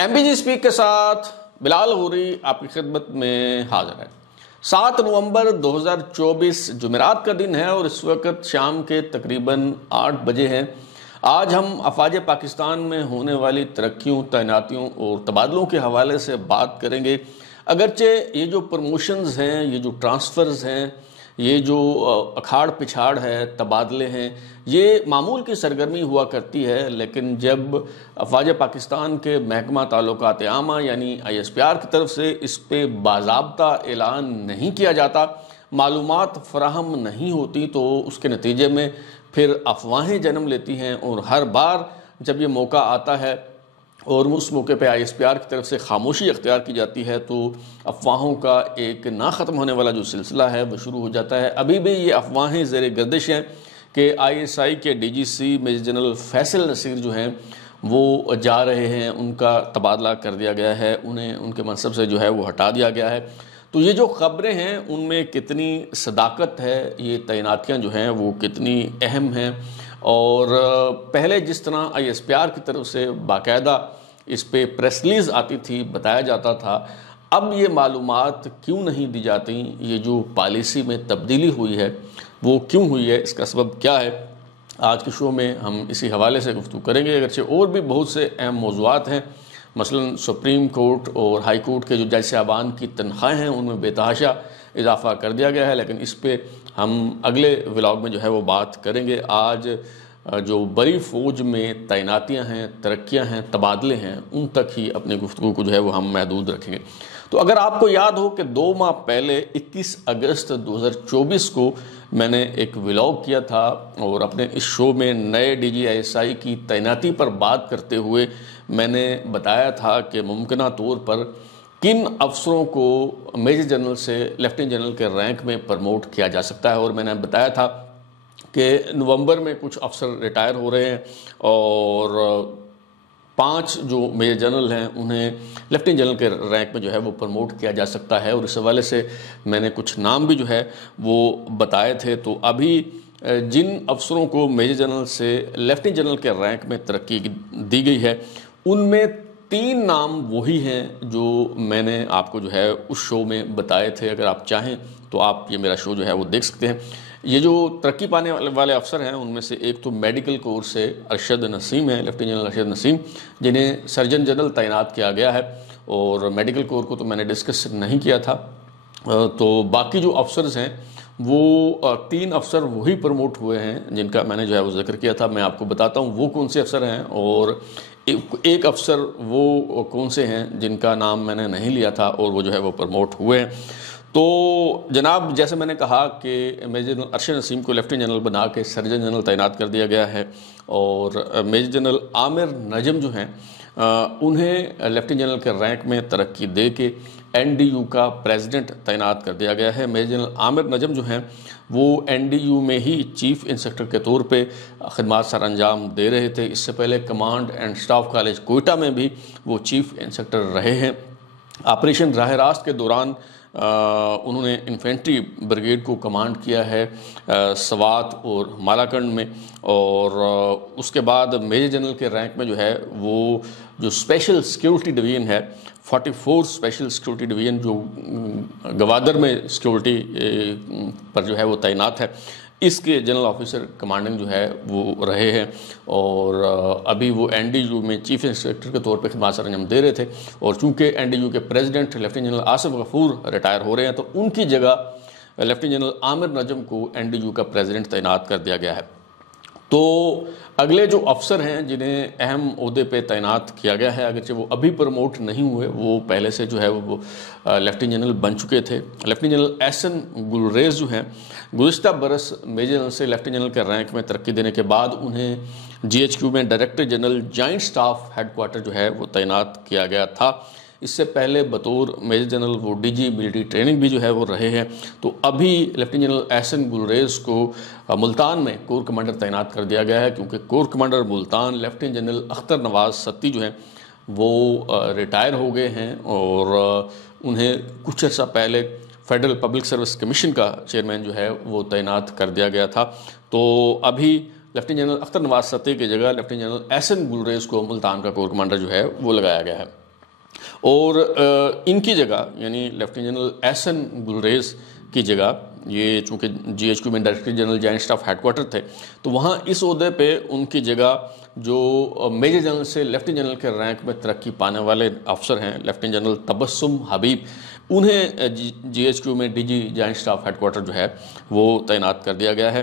M P جی speak کے ساتھ بلال غوری آپ کی خدمت میں حاضر ہے۔ 7 نومبر 2024 جمعرات کا دن ہے اور اس وقت شام کے تقریباً 8 بجے ہیں۔ آج ہم افواج پاکستان میں ہونے والی ترقیوں، تعیناتیوں اور تبادلوں کے حوالے سے بات کریں گے۔ اگرچہ یہ جو پروموشنز ہیں، یہ جو ٹرانسفرز ہیں، یہ جو اکھاڑ پچھاڑ ہے، تبادلے ہیں، یہ معمول کی سرگرمی ہوا کرتی ہے، لیکن جب افواج پاکستان کے محکمہ تعلقات عامہ یعنی ISPR کی طرف سے اس پہ باضابطہ اعلان نہیں کیا جاتا، معلومات فراہم نہیں ہوتی، تو اس کے نتیجے میں پھر افواہیں جنم لیتی ہیں، اور ہر بار جب یہ موقع آتا ہے اور اس موقع پہ ISPR کی طرف سے خاموشی اختیار کی جاتی ہے تو افواہوں کا ایک نہ ختم ہونے والا جو سلسلہ ہے وہ شروع ہو جاتا ہے۔ ابھی بھی یہ افواہیں زیر گردش ہیں کہ ISI کے DGC major general Faisal Naseer جو ہیں وہ جا رہے ہیں، ان کا تبادلہ کر دیا گیا ہے، انہیں ان کے منصب سے جو ہے وہ ہٹا دیا گیا ہے۔ تو یہ جو خبریں ہیں ان میں کتنی صداقت ہے، یہ تعیناتیاں جو ہیں وہ کتنی اہم ہیں، اور پہلے جس طرح ISPR کی طرف سے باقاعدہ اس پہ پریس ریلیز آتی تھی، بتایا جاتا تھا، اب یہ معلومات کیوں نہیں دی جاتی؟ یہ جو پالیسی میں تبدیلی ہوئی ہے وہ کیوں ہوئی ہے؟ اس کا سبب کیا ہے؟ آج کے شو میں ہم اسی حوالے سے گفتگو کریں گے، اگرچہ اور بھی بہت سے اہم موضوعات ہیں، مثلا سپریم کورٹ اور ہائی کورٹ کے جو جج صاحبان کی تنخواہیں ہیں ان میں بے تحاشا اضافہ کر دیا گیا ہے، لیکن اس پہ ہم اگلے ولاگ میں جو ہے وہ بات کریں گے۔ آج جو بڑی فوج میں تعیناتیاں ہیں، ترقیاں ہیں، تبادلے ہیں، ان تک ہی اپنی گفتگو کو جو ہے وہ ہم محدود رکھیں گے۔ تو اگر آپ کو یاد ہو کہ 2 ماہ پہلے 21 اگست 2024 کو میں نے ایک ولاگ کیا تھا، اور اپنے اس شو میں نئے DGI کی تعیناتی پر بات کرتے ہوئے میں نے بتایا تھا کہ ممکنہ طور پر کن افسروں کو میجر جنرل سے لیفٹیننٹ جنرل کے رینک میں پرموٹ کیا جا سکتا ہے، اور میں نے بتایا تھا کہ نومبر میں کچھ افسر ریٹائر ہو رہے ہیں، اور 5 جو میجر جنرل ہیں انہیں لیفٹیننٹ جنرل کے رینک میں جو ہے وہ پرموٹ کیا جا سکتا ہے، اور اس حوالے سے میں نے کچھ نام بھی جو ہے وہ بتائے تھے۔ تو ابھی جن افسروں کو میجر جنرل سے لیفٹیننٹ جنرل کے رینک میں ترقی دی گئی ہے ان میں 3 نام وہی ہیں جو میں نے آپ کو جو ہے اس شو میں بتائے تھے۔ اگر آپ چاہیں تو آپ یہ میرا شو جو ہے وہ دیکھ سکتے ہیں۔ یہ جو ترقی پانے والے افسر ہیں ان میں سے ایک تو میڈیکل کور سے ارشد نسیم ہے، لیفٹیننٹ جنرل ارشد نسیم، جنہیں سرجن جنرل تعینات کیا گیا ہے، اور میڈیکل کور کو تو میں نے ڈسکس نہیں کیا تھا۔ تو باقی جو افسرز ہیں وہ 3 افسر وہی پروموٹ ہوئے ہیں جن کا میں نے جو ہے وہ ذکر کیا تھا۔ میں آپ کو بتاتا ہوں وہ کون سے افسر ہیں، اور ایک افسر وہ کون سے ہیں جن کا نام میں نے نہیں لیا تھا اور وہ جو ہے وہ پروموٹ ہوئے ہیں۔ تو جناب، جیسے میں نے کہا کہ میجر جنرل ارشد نسیم کو لیفٹیننٹ جنرل بنا کے سرجن جنرل تعینات کر دیا گیا ہے، اور میجر جنرل عامر نجم جو ہیں انہیں لیفٹیننٹ جنرل کے رینک میں ترقی دے کے NDU کا پریزیڈنٹ تعینات کر دیا گیا ہے۔ میجر جنرل عامر نجم جو ہیں وہ NDU میں ہی چیف انسپکٹر کے طور پہ خدمات سر انجام دے رہے تھے۔ اس سے پہلے command and staff college Quetta میں بھی وہ چیف انسپکٹر رہے ہیں۔ آپریشن راہ راست کے دوران انہوں نے انفینٹری بریگیڈ کو کمانڈ کیا ہے سوات اور مالاکنڈ میں، اور اس کے بعد میجر جنرل کے رینک میں جو ہے وہ جو اسپیشل سیکیورٹی ڈویژن ہے 44 اسپیشل سیکیورٹی ڈویژن جو گوادر میں سیکیورٹی پر جو ہے وہ تعینات ہے، اس کے جنرل آفیسر کمانڈنگ جو ہے وہ رہے ہیں، اور ابھی وہ NDU میں چیف انسپکٹر کے طور پہ خدمات سر انجام دے رہے تھے، اور چونکہ NDU کے پریزیڈنٹ لیفٹیننٹ جنرل آصف غفور ریٹائر ہو رہے ہیں تو ان کی جگہ لیفٹیننٹ جنرل عامر نجم کو NDU کا پریزیڈنٹ تعینات کر دیا گیا ہے۔ تو اگلے جو افسر ہیں جنہیں اہم عہدے پہ تعینات کیا گیا ہے، اگرچہ وہ ابھی پروموٹ نہیں ہوئے، وہ پہلے سے جو ہے وہ لیفٹیننٹ جنرل بن چکے تھے۔ لیفٹیننٹ جنرل احسن گلریز جو ہیں گزشتہ برس میجر جنرل سے لیفٹیننٹ جنرل کے رینک میں ترقی دینے کے بعد انہیں GHQ میں director general joint staff headquarter جو ہے وہ تعینات کیا گیا تھا۔ اس سے پہلے بطور میجر جنرل وہ DG ملٹری ٹریننگ بھی جو ہے وہ رہے ہیں۔ تو ابھی لیفٹیننٹ جنرل احسن گلریز کو ملتان میں کور کمانڈر تعینات کر دیا گیا ہے، کیونکہ corps commander Multan lieutenant general Akhtar Nawaz Satti جو ہیں وہ ریٹائر ہو گئے ہیں، اور انہیں کچھ عرصہ پہلے فیڈرل پبلک سروس کمیشن کا چیئرمین جو ہے وہ تعینات کر دیا گیا تھا۔ تو ابھی لیفٹیننٹ جنرل اختر نواز ستی کی جگہ لیفٹیننٹ جنرل احسن گلریز کو ملتان کا کور کمانڈر جو ہے وہ لگایا گیا ہے۔ اور ان کی جگہ یعنی لیفٹیننٹ جنرل احسن گلریز کی جگہ، یہ چونکہ جی ایچ کیو میں director general joint staff headquarter تھے، تو وہاں اس عہدے پہ ان کی جگہ جو میجر جنرل سے لیفٹیننٹ جنرل کے رینک میں ترقی پانے والے افسر ہیں لیفٹیننٹ جنرل تبسم حبیب، انہیں جی ایچ کیو میں D G joint staff headquarter جو ہے وہ تعینات کر دیا گیا ہے۔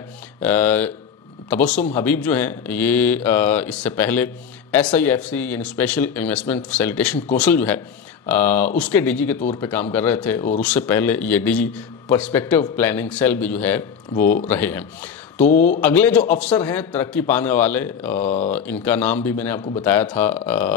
تبسم حبیب جو ہیں یہ اس سے پہلے ایس آئی ایف سی یعنی اسپیشل انویسٹمنٹ فیسیلیٹیشن کونسل جو ہے اس کے ڈی جی کے طور پہ کام کر رہے تھے، اور اس سے پہلے یہ D G perspective planning cell بھی جو ہے وہ رہے ہیں۔ تو اگلے جو افسر ہیں ترقی پانے والے، ان کا نام بھی میں نے آپ کو بتایا تھا،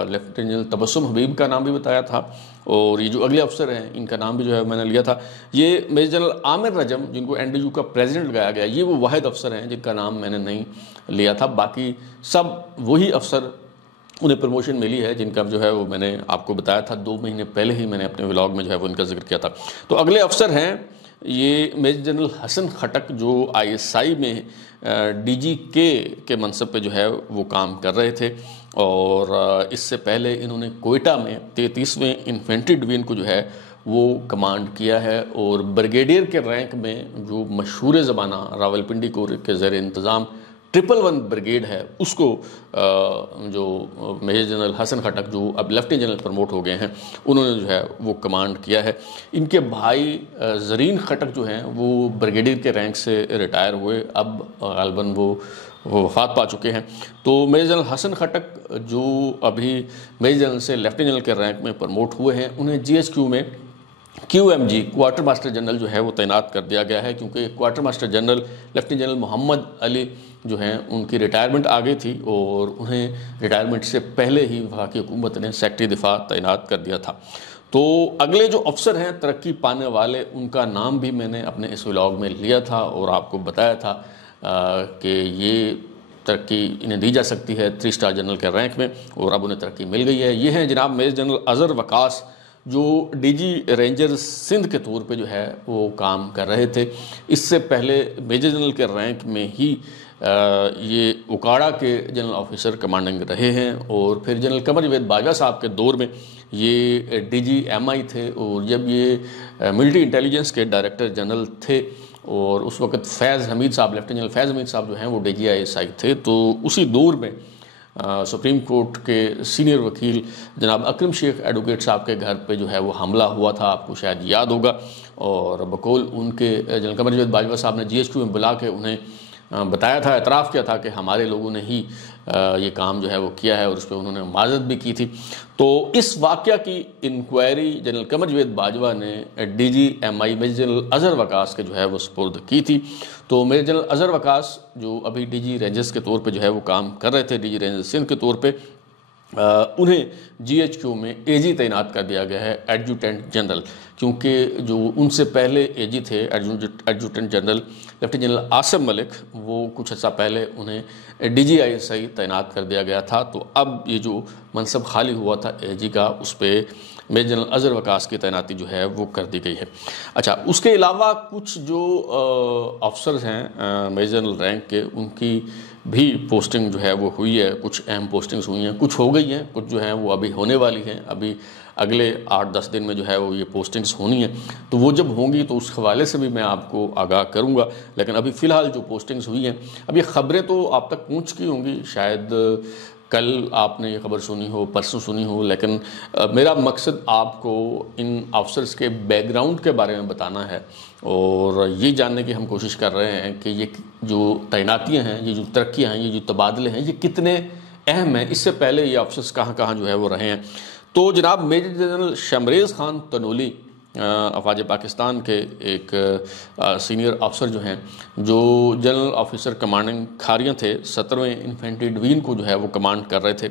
لیفٹیننٹ جنرل تبسم حبیب کا نام بھی بتایا تھا، اور یہ جو اگلے افسر ہیں ان کا نام بھی جو ہے میں نے لیا تھا۔ یہ میجر جنرل عامر رجم جن کو این ڈی یو کا پریزیڈنٹ لگایا گیا، یہ وہ واحد افسر ہیں جن کا نام میں نے نہیں لیا تھا، باقی سب وہی افسر انہیں پروموشن ملی ہے جن کا جو ہے وہ میں نے آپ کو بتایا تھا 2 مہینے پہلے ہی میں نے اپنے ولاگ میں جو ہے وہ ان کا ذکر کیا تھا۔ تو اگلے افسر ہیں یہ میجر جنرل حسن خٹک جو آئی ایس آئی میں ڈی جی کے منصب پہ جو ہے وہ کام کر رہے تھے، اور اس سے پہلے انہوں نے کوئٹہ میں 33ویں انفینٹری ڈویژن کو جو ہے وہ کمانڈ کیا ہے، اور بریگیڈیئر کے رینک میں جو مشہور زمانہ راولپنڈی کور کے زیر انتظام 111 بریگیڈ ہے، اس کو جو میجر جنرل حسن خٹک جو اب لیفٹیننٹ جنرل پروموٹ ہو گئے ہیں انہوں نے جو ہے وہ کمانڈ کیا ہے۔ ان کے بھائی زرین خٹک جو ہیں وہ بریگیڈیئر کے رینک سے ریٹائر ہوئے، اب غالباً وہ وفات پا چکے ہیں۔ تو میجر جنرل حسن خٹک جو ابھی میجر جنرل سے لیفٹیننٹ جنرل کے رینک میں پروموٹ ہوئے ہیں، انہیں جی ایچ کیو میں Q M G quartermaster general جو ہے وہ تعینات کر دیا گیا ہے، کیونکہ quartermaster general lieutenant general Muhammad Ali جو ہیں ان کی ریٹائرمنٹ آ گئی تھی، اور انہیں ریٹائرمنٹ سے پہلے ہی وفاقی حکومت نے سیکٹری دفاع تعینات کر دیا تھا۔ تو اگلے جو افسر ہیں ترقی پانے والے، ان کا نام بھی میں نے اپنے اس ولاگ میں لیا تھا اور آپ کو بتایا تھا کہ یہ ترقی انہیں دی جا سکتی ہے 3 اسٹار جنرل کے رینک میں، اور اب انہیں ترقی مل گئی ہے۔ یہ ہیں جناب میجر جنرل اظہر وقاص جو ڈی جی رینجر سندھ کے طور پہ جو ہے وہ کام کر رہے تھے۔ اس سے پہلے میجر جنرل کے رینک میں ہی یہ اوکاڑا کے جنرل آفیسر کمانڈنگ رہے ہیں، اور پھر جنرل قمر جاوید باجوہ صاحب کے دور میں یہ ڈی جی ایم آئی تھے، اور جب یہ ملٹری انٹیلیجنس کے ڈائریکٹر جنرل تھے، اور اس وقت فیض حمید صاحب لیفٹیننٹ جنرل فیض حمید صاحب جو ہیں وہ D G I S I تھے۔ تو اسی دور میں سپریم کورٹ کے سینئر وکیل جناب اکرم شیخ ایڈوکیٹ صاحب کے گھر پہ جو ہے وہ حملہ ہوا تھا، آپ کو شاید یاد ہوگا، اور بقول ان کے جنرل قمر جاوید باجوہ صاحب نے جی ایچ کیو میں بلا کے انہیں بتایا تھا، اعتراف کیا تھا کہ ہمارے لوگوں نے ہی یہ کام جو ہے وہ کیا ہے، اور اس پہ انہوں نے معذرت بھی کی تھی۔ تو اس واقعہ کی انکوائری جنرل قمر جاوید باجوہ نے ڈی جی ایم آئی میجر جنرل اظہر وقاص کے جو ہے وہ سپرد کی تھی۔ تو میجر جنرل اظہر وقاص جو ابھی ڈی جی رینجرز کے طور پہ جو ہے وہ کام کر رہے تھے، ڈی جی رینجرز سندھ کے طور پہ، انہیں جی ایچ کیو میں اے جی تعینات کر دیا گیا ہے، ایڈجوٹنٹ جنرل، کیونکہ جو ان سے پہلے اے جی تھے adjutant general lieutenant general Asim Malik, وہ کچھ عرصہ پہلے انہیں D G I S I تعینات کر دیا گیا تھا۔ تو اب یہ جو منصب خالی ہوا تھا اے جی کا، اس پہ میجر جنرل اظہر وقاص کی تعیناتی جو ہے وہ کر دی گئی ہے۔ اچھا، اس کے علاوہ کچھ جو افسرز ہیں میجر جنرل رینک کے، ان کی بھی پوسٹنگ جو ہے وہ ہوئی ہے، کچھ اہم پوسٹنگز ہوئی ہیں، کچھ ہو گئی ہیں، کچھ جو ہیں وہ ابھی ہونے والی ہیں، ابھی اگلے 8-10 دن میں جو ہے وہ یہ پوسٹنگز ہونی ہیں۔ تو وہ جب ہوں گی تو اس حوالے سے بھی میں آپ کو آگاہ کروں گا، لیکن ابھی فی الحال جو پوسٹنگز ہوئی ہیں، اب یہ خبریں تو آپ تک پہنچ چکی ہوں گی، شاید کل آپ نے یہ خبر سنی ہو، پرسوں سنی ہو، لیکن میرا مقصد آپ کو ان آفسرز کے بیک گراؤنڈ کے بارے میں بتانا ہے، اور یہ جاننے کی ہم کوشش کر رہے ہیں کہ یہ جو تعیناتیاں ہیں، یہ جو ترقیاں ہیں، یہ جو تبادلے ہیں، یہ کتنے اہم ہیں، اس سے پہلے یہ آفسرز کہاں کہاں جو ہے وہ رہے ہیں۔ تو جناب میجر جنرل شمریز خان تنولی افواج پاکستان کے ایک سینئر افسر جو ہیں، جو جنرل آفیسر کمانڈنگ کھاریاں تھے، 17ویں انفینٹری ڈویژن کو جو ہے وہ کمانڈ کر رہے تھے،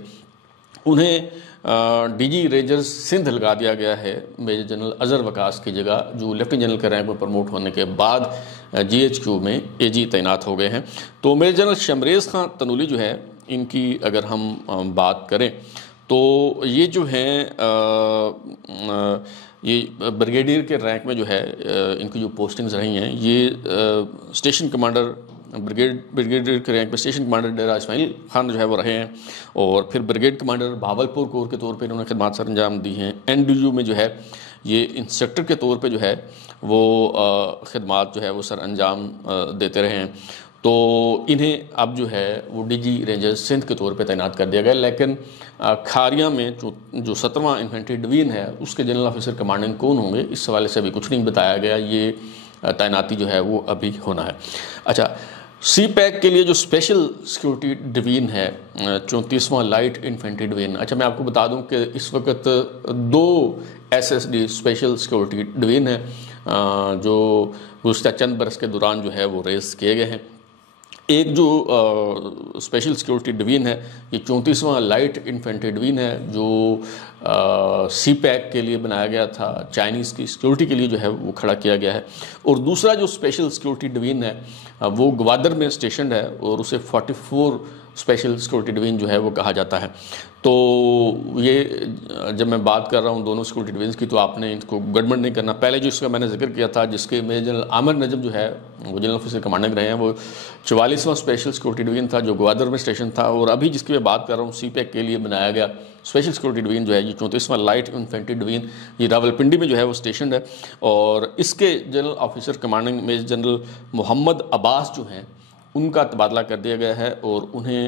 انہیں ڈی جی رینجرز سندھ لگا دیا گیا ہے میجر جنرل اظہر وقاص کی جگہ، جو لیفٹیننٹ جنرل کے رینک میں پروموٹ ہونے کے بعد جی ایچ کیو میں اے جی تعینات ہو گئے ہیں۔ تو میجر جنرل شمریز خان تنولی جو ہے، ان کی اگر ہم بات کریں تو یہ جو ہیں یہ بریگیڈیئر کے رینک میں جو ہے ان کی جو پوسٹنگز رہی ہیں، یہ اسٹیشن کمانڈر بریگیڈیئر کے رینک میں اسٹیشن کمانڈر ڈیرہ اسماعیل خان جو ہے وہ رہے ہیں، اور پھر بریگیڈ کمانڈر بہاولپور کور کے طور پہ انہوں نے خدمات سر انجام دی ہیں۔ NDU میں جو ہے یہ انسپکٹر کے طور پہ جو ہے وہ خدمات جو ہے وہ سر انجام دیتے رہے ہیں۔ تو انہیں اب جو ہے وہ DG رینجر سندھ کے طور پہ تعینات کر دیا گیا، لیکن کھاریاں میں جو 17واں انفینٹری ڈویژن ہے اس کے جنرل آفیسر کمانڈنگ کون ہوں گے، اس حوالے سے ابھی کچھ نہیں بتایا گیا، یہ تعیناتی جو ہے وہ ابھی ہونا ہے۔ اچھا، سی پیک کے لیے جو اسپیشل سیکورٹی ڈویژن ہے 34واں لائٹ انفینٹری ڈویژن، اچھا میں آپ کو بتا دوں کہ اس وقت 2 SSD اسپیشل سیکورٹی ڈویژن ہیں جو گزشتہ چند برس کے دوران جو ہے وہ ریز کیے گئے ہیں۔ ایک جو اسپیشل سیکورٹی ڈویژن ہے یہ 34واں لائٹ انفینٹری ڈویژن ہے جو سی پیک کے لیے بنایا گیا تھا، چائنیز کی سیکورٹی کے لیے جو ہے وہ کھڑا کیا گیا ہے۔ اور دوسرا جو اسپیشل سیکورٹی ڈویژن ہے وہ گوادر میں اسٹیشنڈ ہے اور اسے 44 اسپیشل سیکورٹی ڈویژن جو ہے وہ کہا جاتا ہے۔ تو یہ جب میں بات کر رہا ہوں دونوں سیکورٹی ڈویژنس کی تو آپ نے ان کو گڑبڑ نہیں کرنا۔ پہلے جو اس کا میں نے ذکر کیا تھا جس کے میجر جنرل عامر نجم جو ہے وہ جنرل آفیسر کمانڈنگ رہے ہیں، وہ 44واں اسپیشل سیکورٹی ڈویژن تھا جو گوادر میں اسٹیشن تھا، اور ابھی جس کی میں بات کر رہا ہوں سی پیک کے لیے بنایا گیا اسپیشل سیکورٹی ڈویژن جو ہے یہ 34واں لائٹ انفینٹری ڈویژن یہ راولپنڈی میں جو ہے وہ اسٹیشنڈ ہے، اور اس کے general officer commanding major general Muhammad Abbas جو ہیں ان کا تبادلہ کر دیا گیا ہے، اور انہیں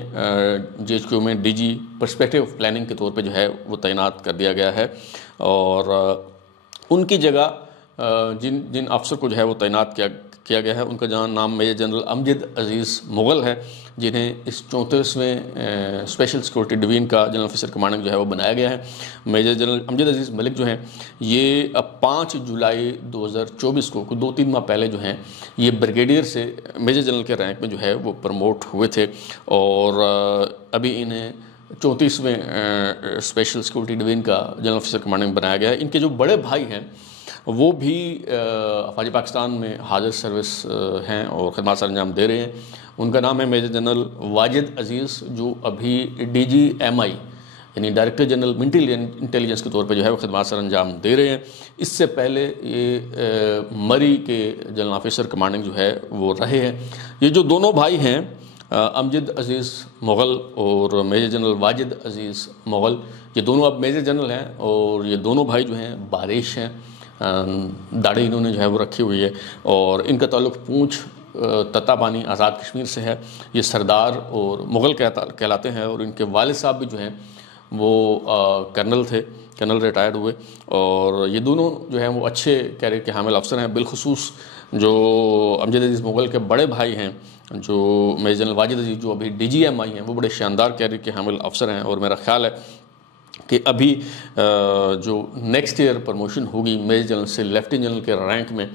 GHQ میں DG پرسپیکٹیو پلاننگ کے طور پہ جو ہے وہ تعینات کر دیا گیا ہے۔ اور ان کی جگہ جن افسر کو جو ہے وہ تعینات کیا گیا ہے ان کا نام میجر جنرل امجد عزیز مغل ہے، جنہیں اس 34ویں اسپیشل سیکورٹی ڈویژن کا جنرل آفیسر کمانڈنگ جو ہے وہ بنایا گیا ہے۔ میجر جنرل امجد عزیز ملک جو ہیں یہ 5 جولائی 2024 کو 2-3 ماہ پہلے جو ہیں یہ بریگیڈیئر سے میجر جنرل کے رینک میں جو ہے وہ پروموٹ ہوئے تھے، اور ابھی انہیں 34ویں اسپیشل سیکورٹی ڈویژن کا جنرل آفیسر کمانڈنگ بنایا گیا ہے۔ ان کے جو بڑے بھائی ہیں وہ بھی افواج پاکستان میں حاضر سروس ہیں اور خدمات سر انجام دے رہے ہیں۔ ان کا نام ہے میجر جنرل واجد عزیز، جو ابھی DG MI یعنی ڈائریکٹر جنرل ملٹری انٹیلیجنس کے طور پہ جو ہے وہ خدمات سر انجام دے رہے ہیں۔ اس سے پہلے یہ مری کے جنرل آفیسر کمانڈنگ جو ہے وہ رہے ہیں۔ یہ جو دونوں بھائی ہیں امجد عزیز مغل اور میجر جنرل واجد عزیز مغل، یہ دونوں اب میجر جنرل ہیں، اور یہ دونوں بھائی جو ہیں باریش ہیں، داڑھی انہوں نے جو ہے وہ رکھی ہوئی ہے، اور ان کا تعلق پونچھ تتا پانی آزاد کشمیر سے ہے۔ یہ سردار اور مغل کہلاتے ہیں، اور ان کے والد صاحب بھی جو ہیں وہ کرنل تھے، کرنل ریٹائرڈ ہوئے، اور یہ دونوں جو ہیں وہ اچھے کیریئر کے حامل افسر ہیں۔ بالخصوص جو امجد عزیز مغل کے بڑے بھائی ہیں جو میجر جنرل واجد عزیز جو ابھی DG MI ہیں، وہ بڑے شاندار کیریئر کے حامل افسر ہیں، اور میرا خیال ہے کہ ابھی جو نیکسٹ ایئر پروموشن ہوگی میجر جنرل سے لیفٹیننٹ جنرل کے رینک میں،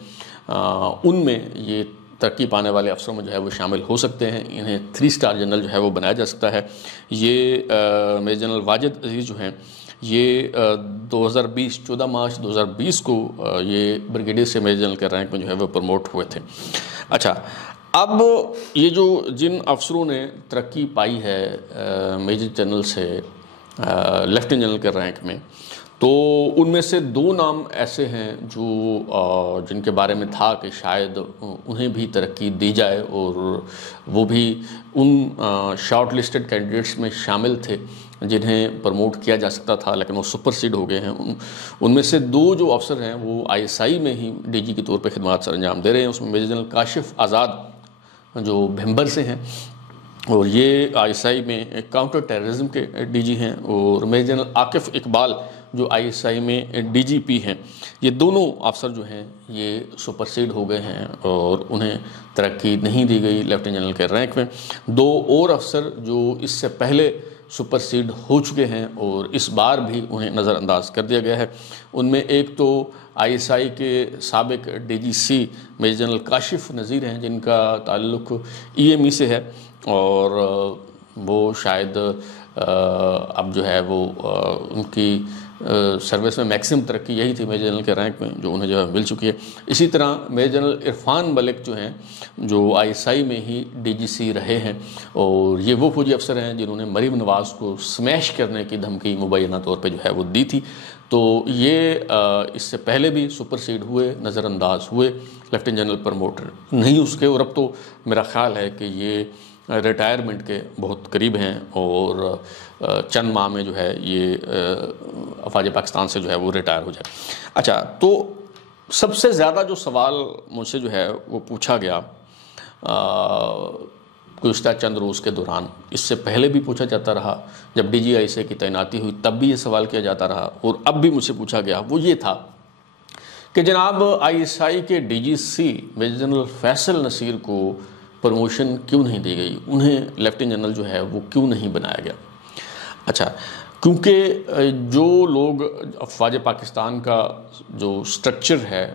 ان میں یہ ترقی پانے والے افسروں میں جو ہے وہ شامل ہو سکتے ہیں، انہیں 3 اسٹار جنرل جو ہے وہ بنایا جا سکتا ہے۔ یہ میجر جنرل واجد عزیز جو ہیں یہ 14 مارچ 2020 کو یہ بریگیڈیئر سے میجر جنرل کے رینک میں جو ہے وہ پروموٹ ہوئے تھے۔ اچھا، اب یہ جو جن افسروں نے ترقی پائی ہے میجر جنرل سے لیفٹیننٹ جنرل کے رینک میں، تو ان میں سے 2 نام ایسے ہیں جو جن کے بارے میں تھا کہ شاید انہیں بھی ترقی دی جائے، اور وہ بھی ان شارٹ لسٹڈ کینڈیڈیٹس میں شامل تھے جنہیں پروموٹ کیا جا سکتا تھا، لیکن وہ سپر سیڈ ہو گئے ہیں۔ ان میں سے 2 جو افسر ہیں وہ ISI میں ہی DG کے طور پہ خدمات سر انجام دے رہے ہیں۔ اس میں میجر جنرل کاشف آزاد جو بھمبر سے ہیں، اور یہ ISI میں کاؤنٹر ٹیررزم کے DG ہیں، اور میجر جنرل عاقف اقبال جو ISI میں DGP ہیں۔ یہ دونوں افسر جو ہیں یہ سپر سیڈ ہو گئے ہیں اور انہیں ترقی نہیں دی گئی لیفٹیننٹ جنرل کے رینک میں۔ 2 اور افسر جو اس سے پہلے سپر سیڈ ہو چکے ہیں اور اس بار بھی انہیں نظر انداز کر دیا گیا ہے، ان میں ایک تو ISI کے سابق DGC major general Kashif Nazir ہیں جن کا تعلق EME سے ہے، اور وہ شاید اب جو ہے وہ ان کی سروس میں میکسیمم ترقی یہی تھی میجر جنرل کے رینک میں جو انہیں جو ہے مل چکی ہے۔ اسی طرح میجر جنرل عرفان ملک جو ہیں جو ISI میں ہی DGC رہے ہیں، اور یہ وہ فوجی افسر ہیں جنہوں نے مریم نواز کو سمیش کرنے کی دھمکی مبینہ طور پہ جو ہے وہ دی تھی، تو یہ اس سے پہلے بھی سپر سیڈ ہوئے، نظر انداز ہوئے، لیفٹیننٹ جنرل پروموٹر نہیں اس کے، اور اب تو میرا خیال ہے کہ یہ ریٹائرمنٹ کے بہت قریب ہیں اور چند ماہ میں جو ہے یہ افواج پاکستان سے جو ہے وہ ریٹائر ہو جائے۔ اچھا، تو سب سے زیادہ جو سوال مجھ سے جو ہے وہ پوچھا گیا گزشتہ چند روز کے دوران، اس سے پہلے بھی پوچھا جاتا رہا، جب DGI کی تعیناتی ہوئی تب بھی یہ سوال کیا جاتا رہا، اور اب بھی مجھ سے پوچھا گیا، وہ یہ تھا کہ جناب ISI کے DGC major general Faisal Naseer کو پروموشن کیوں نہیں دی گئی، انہیں لیفٹیننٹ جنرل جو ہے وہ کیوں نہیں بنایا گیا؟ اچھا، کیونکہ جو لوگ افواج پاکستان کا جو سٹرکچر ہے،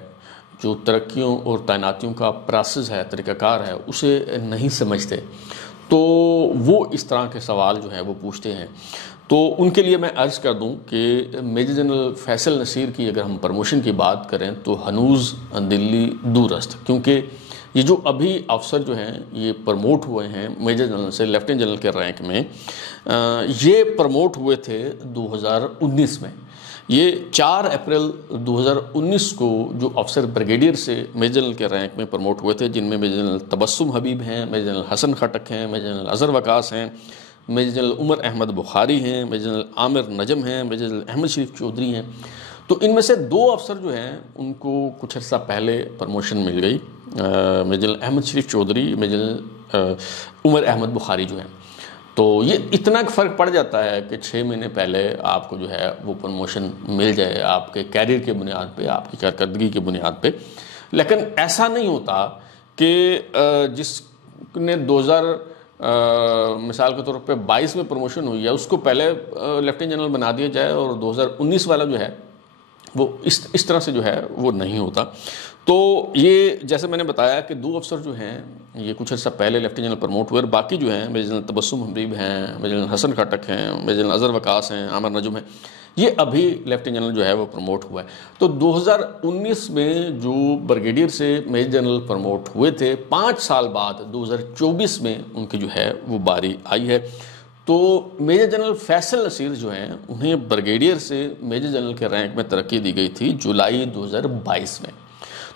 جو ترقیوں اور تعیناتیوں کا پروسیس ہے، طریقہ کار ہے، اسے نہیں سمجھتے، تو وہ اس طرح کے سوال جو ہیں وہ پوچھتے ہیں۔ تو ان کے لیے میں عرض کر دوں کہ میجر جنرل فیصل نصیر کی اگر ہم پروموشن کی بات کریں تو ہنوز دلی دور است، کیونکہ یہ جو ابھی افسر جو ہیں یہ پروموٹ ہوئے ہیں میجر جنرل سے لیفٹیننٹ جنرل کے رینک میں، یہ پروموٹ ہوئے تھے 2019 میں۔ یہ 4 اپریل 2019 کو جو افسر بریگیڈیئر سے میجر جنرل کے رینک میں پروموٹ ہوئے تھے، جن میں میجر جنرل تبسم حبیب ہیں، میجر جنرل حسن خٹک ہیں، میجر جنرل اظہر وقاص ہیں، میجر جنرل عمر احمد بخاری ہیں، میجر جنرل عامر نجم ہیں، میجر جنرل احمد شریف چودھری ہیں۔ تو ان میں سے 2 افسر جو ہیں ان کو کچھ عرصہ پہلے پروموشن مل گئی، میجر جنرل احمد شریف چودھری، میجر جنرل عمر احمد بخاری جو ہیں۔ تو یہ اتنا فرق پڑ جاتا ہے کہ 6 مہینے پہلے آپ کو جو ہے وہ پروموشن مل جائے آپ کے کیریئر کے بنیاد پہ، آپ کی کارکردگی کے بنیاد پہ، لیکن ایسا نہیں ہوتا کہ جس نے 2000 مثال کے طور پہ 22 میں پروموشن ہوئی ہے اس کو پہلے لیفٹیننٹ جنرل بنا دیا جائے، اور 2019 والا جو ہے وہ اس طرح سے جو ہے وہ نہیں ہوتا۔ تو یہ جیسے میں نے بتایا کہ 2 افسر جو ہیں یہ کچھ عرصہ پہلے لیفٹیننٹ جنرل پروموٹ ہوئے، اور باقی جو ہیں میجر جنرل تبسم حبیب ہیں، میجر جنرل حسن خٹک ہیں، میجر جنرل اظہر وقاص ہیں، عامر نجم ہیں، یہ ابھی لیفٹیننٹ جنرل جو ہے وہ پروموٹ ہوا ہے۔ تو 2019 میں جو بریگیڈیئر سے میجر جنرل پروموٹ ہوئے تھے، 5 سال بعد 2024 میں ان کی جو ہے وہ باری آئی ہے۔ تو میجر جنرل فیصل نصیر جو ہیں انہیں بریگیڈیئر سے میجر جنرل کے رینک میں ترقی دی گئی تھی جولائی 2022 میں۔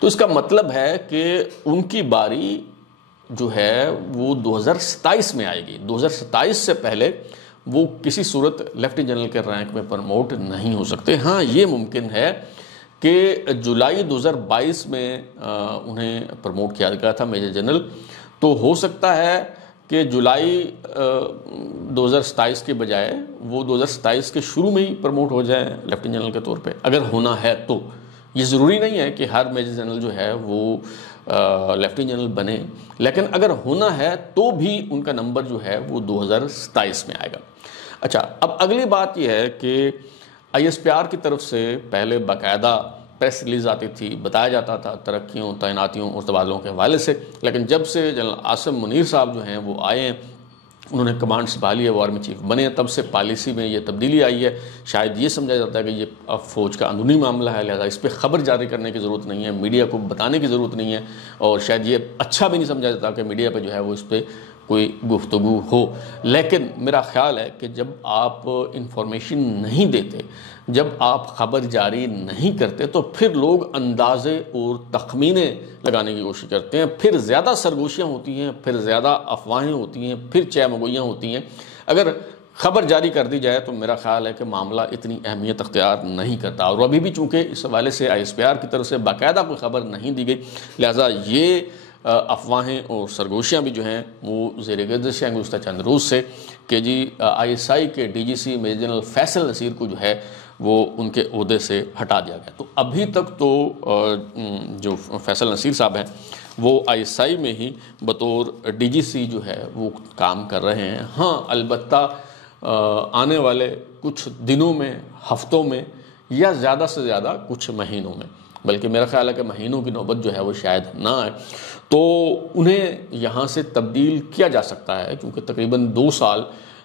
تو اس کا مطلب ہے کہ ان کی باری جو ہے وہ 2027 میں آئے گی، 2027 سے پہلے وہ کسی صورت لیفٹیننٹ جنرل کے رینک میں پروموٹ نہیں ہو سکتے۔ ہاں، یہ ممکن ہے کہ جولائی 2022 میں انہیں پروموٹ کیا گیا تھا میجر جنرل، تو ہو سکتا ہے کہ جولائی 2027 کے بجائے وہ 2027 کے شروع میں ہی پروموٹ ہو جائیں لیفٹیننٹ جنرل کے طور پہ، اگر ہونا ہے تو۔ یہ ضروری نہیں ہے کہ ہر میجر جنرل جو ہے وہ لیفٹیننٹ جنرل بنے، لیکن اگر ہونا ہے تو بھی ان کا نمبر جو ہے وہ 2027 میں آئے گا۔ اچھا، اب اگلی بات یہ ہے کہ ISPR کی طرف سے پہلے باقاعدہ پریس ریلیز آتی تھی، بتایا جاتا تھا ترقیوں، تعیناتیوں اور تبادلوں کے حوالے سے، لیکن جب سے جنرل عاصم منیر صاحب جو ہیں وہ آئے ہیں، انہوں نے کمانڈ سنبھالی ہے، وہ آرمی چیف بنے ہیں، تب سے پالیسی میں یہ تبدیلی آئی ہے۔ شاید یہ سمجھا جاتا ہے کہ یہ اب فوج کا اندرونی معاملہ ہے، لہذا اس پہ خبر جاری کرنے کی ضرورت نہیں ہے، میڈیا کو بتانے کی ضرورت نہیں ہے، اور شاید یہ اچھا بھی نہیں سمجھا جاتا کہ میڈیا پہ جو ہے وہ اس پہ کوئی گفتگو ہو۔ لیکن میرا خیال ہے کہ جب آپ انفارمیشن نہیں دیتے، جب آپ خبر جاری نہیں کرتے، تو پھر لوگ اندازے اور تخمینے لگانے کی کوشش کرتے ہیں، پھر زیادہ سرگوشیاں ہوتی ہیں، پھر زیادہ افواہیں ہوتی ہیں، پھر چہ مگویاں ہوتی ہیں۔ اگر خبر جاری کر دی جائے تو میرا خیال ہے کہ معاملہ اتنی اہمیت اختیار نہیں کرتا، اور ابھی بھی چونکہ اس حوالے سے ISPR کی طرف سے باقاعدہ کوئی خبر نہیں دی گئی، لہذا یہ افواہیں اور سرگوشیاں بھی جو ہیں وہ زیر گردش ہیں گزشتہ چند روز سے کہ جی ISI کے DGC major general Faisal Naseer کو جو ہے وہ ان کے عہدے سے ہٹا دیا گیا۔ تو ابھی تک تو جو فیصل نصیر صاحب ہیں وہ ISI میں ہی بطور DGC جو ہے وہ کام کر رہے ہیں۔ ہاں، البتہ آنے والے کچھ دنوں میں، ہفتوں میں، یا زیادہ سے زیادہ کچھ مہینوں میں، بلکہ میرا خیال ہے کہ مہینوں کی نوبت جو ہے وہ شاید نہ آئے، تو انہیں یہاں سے تبدیل کیا جا سکتا ہے، کیونکہ تقریباً 2 سال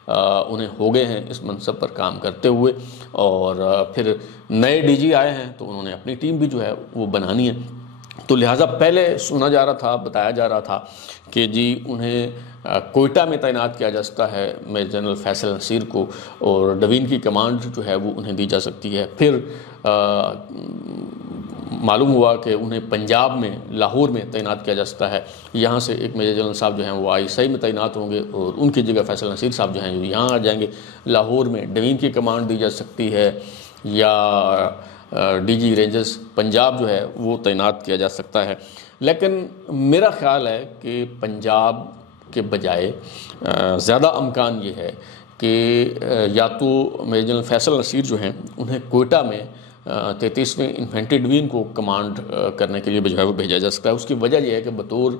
انہیں ہو گئے ہیں اس منصب پر کام کرتے ہوئے، اور پھر نئے ڈی جی آئے ہیں تو انہوں نے اپنی ٹیم بھی جو ہے وہ بنانی ہے۔ تو لہٰذا پہلے سنا جا رہا تھا، بتایا جا رہا تھا کہ جی انہیں کوئٹہ میں تعینات کیا جا سکتا ہے میجر جنرل فیصل نصیر کو، اور ڈوین کی کمانڈ جو ہے وہ انہیں دی جا سکتی ہے۔ پھر معلوم ہوا کہ انہیں پنجاب میں لاہور میں تعینات کیا جا سکتا ہے، یہاں سے ایک میجر جنرل صاحب جو ہیں وہ ISI میں تعینات ہوں گے، اور ان کی جگہ فیصل نصیر صاحب جو ہیں وہ یہاں آ جائیں گے۔ لاہور میں ڈوین کی کمانڈ دی جا سکتی ہے، یا ڈی جی رینجرز پنجاب جو ہے وہ تعینات کیا جا سکتا ہے۔ لیکن میرا خیال ہے کہ پنجاب کے بجائے زیادہ امکان یہ ہے کہ یا تو میجر جنرل فیصل نصیر جو ہیں انہیں کوئٹہ میں 33ویں انفینٹری ڈوین کو کمانڈ کرنے کے لیے جو ہے وہ بھیجا جا سکتا ہے۔ اس کی وجہ یہ ہے کہ بطور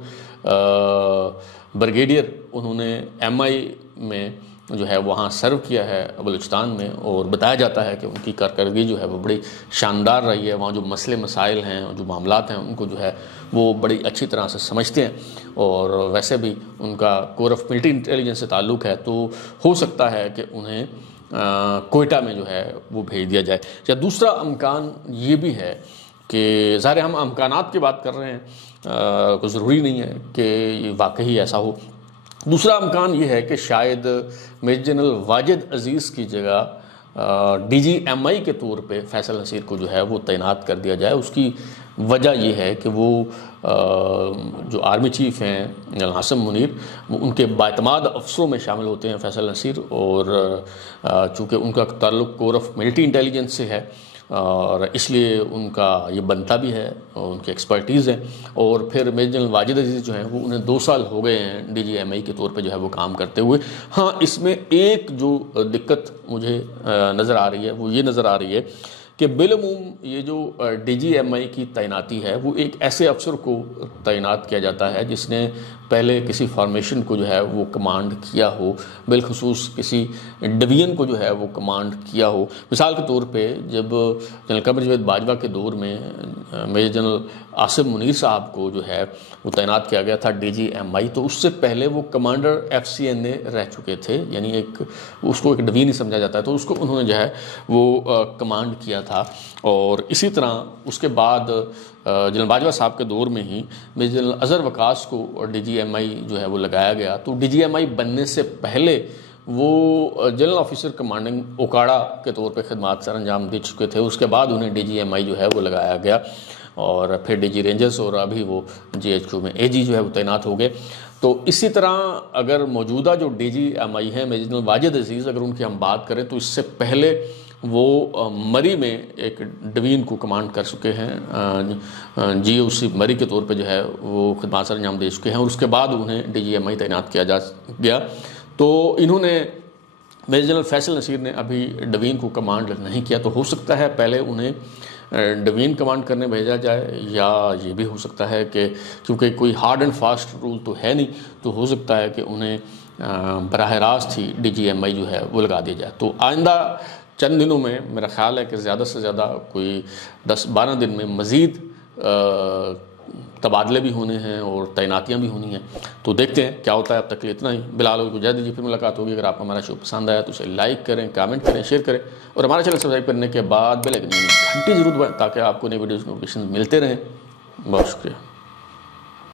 بریگیڈیئر انہوں نے MI میں جو ہے وہاں سرو کیا ہے بلوچستان میں، اور بتایا جاتا ہے کہ ان کی کارکردگی جو ہے وہ بڑی شاندار رہی ہے۔ وہاں جو مسئلے مسائل ہیں، جو معاملات ہیں، ان کو جو ہے وہ بڑی اچھی طرح سے سمجھتے ہیں، اور ویسے بھی ان کا کور آف ملٹری انٹیلیجنس سے تعلق ہے، تو ہو سکتا ہے کہ انہیں کوئٹہ میں جو ہے وہ بھیج دیا جائے۔ یا دوسرا امکان یہ بھی ہے کہ ظاہر ہم امکانات کی بات کر رہے ہیں، کوئی ضروری نہیں ہے کہ یہ واقعی ایسا ہو۔ دوسرا امکان یہ ہے کہ شاید میجر جنرل واجد عزیز کی جگہ DGMI کے طور پہ فیصل نصیر کو جو ہے وہ تعینات کر دیا جائے۔ اس کی وجہ یہ ہے کہ وہ جو آرمی چیف ہیں جنرل عاصم منیر، ان کے باعتماد افسروں میں شامل ہوتے ہیں فیصل نصیر، اور چونکہ ان کا تعلق کور آف ملٹری انٹیلیجنس سے ہے، اور اس لیے ان کا یہ بنتا بھی ہے، اور ان کی ایکسپرٹیز ہے۔ اور پھر میجر جنرل واجد عزیز جو ہیں وہ انہیں 2 سال ہو گئے ہیں DGMI کے طور پہ جو ہے وہ کام کرتے ہوئے۔ ہاں، اس میں ایک جو دقت مجھے نظر آ رہی ہے وہ یہ نظر آ رہی ہے کہ بالعموم یہ جو DGMI کی تعیناتی ہے وہ ایک ایسے افسر کو تعینات کیا جاتا ہے جس نے پہلے کسی فارمیشن کو جو ہے وہ کمانڈ کیا ہو، بالخصوص کسی ڈویژن کو جو ہے وہ کمانڈ کیا ہو۔ مثال کے طور پہ جب جنرل قمر جاوید باجوہ کے دور میں میجر جنرل عاصم منیر صاحب کو جو ہے وہ تعینات کیا گیا تھا DGMI، تو اس سے پہلے وہ کمانڈر FCNA رہ چکے تھے، یعنی اس کو ایک ڈوین ہی سمجھا جاتا ہے، تو اس کو انہوں نے جو ہے وہ کمانڈ کیا تھا۔ اور اسی طرح اس کے بعد جنرل باجوہ صاحب کے دور میں ہی میجر جنرل اظہر وقاص کو DGMI جو ہے وہ لگایا گیا۔ تو DGMI بننے سے پہلے وہ جنرل آفیسر کمانڈنگ اوکاڑا کے طور پہ خدمات سر انجام دے چکے تھے۔ اس کے بعد انہیں DGMI جو ہے وہ لگایا گیا، اور پھر DG رینجرز، اور ابھی وہ GHQ میں AG جو ہے وہ تعینات ہو گئے۔ تو اسی طرح اگر موجودہ جو DGMI ہیں میجر جنرل واجد عزیز، اگر ان کی ہم بات کریں تو اس سے پہلے وہ مری میں ایک ڈوین کو کمانڈ کر چکے ہیں، GOC مری کے طور پہ جو ہے وہ خدمات سر انجام دے چکے ہیں، اور اس کے بعد انہیں DGMI تعینات کیا گیا۔ تو انہوں نے میجر جنرل فیصل نصیر نے ابھی ڈوین کو کمانڈ نہیں کیا، تو ہو سکتا ہے پہلے انہیں ڈوین کمانڈ کرنے بھیجا جائے، یا یہ بھی ہو سکتا ہے کہ کیونکہ کوئی ہارڈ اینڈ فاسٹ رول تو ہے نہیں، تو ہو سکتا ہے کہ انہیں براہ راست ہی DGMI جو ہے وہ لگا دیا جائے۔ تو آئندہ چند دنوں میں میرا خیال ہے کہ زیادہ سے زیادہ کوئی 10-12 دن میں مزید تبادلے بھی ہونے ہیں اور تعیناتیاں بھی ہونی ہیں، تو دیکھتے ہیں کیا ہوتا ہے۔ اب تک اتنا ہی، بلال کو اجازت دیجیے، پھر ملاقات ہوگی۔ اگر آپ کو ہمارا شو پسند آیا تو اسے لائک کریں، کامنٹ کریں، شیئر کریں، اور ہمارا چینل سبسکرائب کرنے کے بعد بیل آئکن گھنٹی ضرور دبائیں تاکہ آپ کو نئی ویڈیوز نوٹیفیکیشن ملتے رہیں۔ بہت شکریہ۔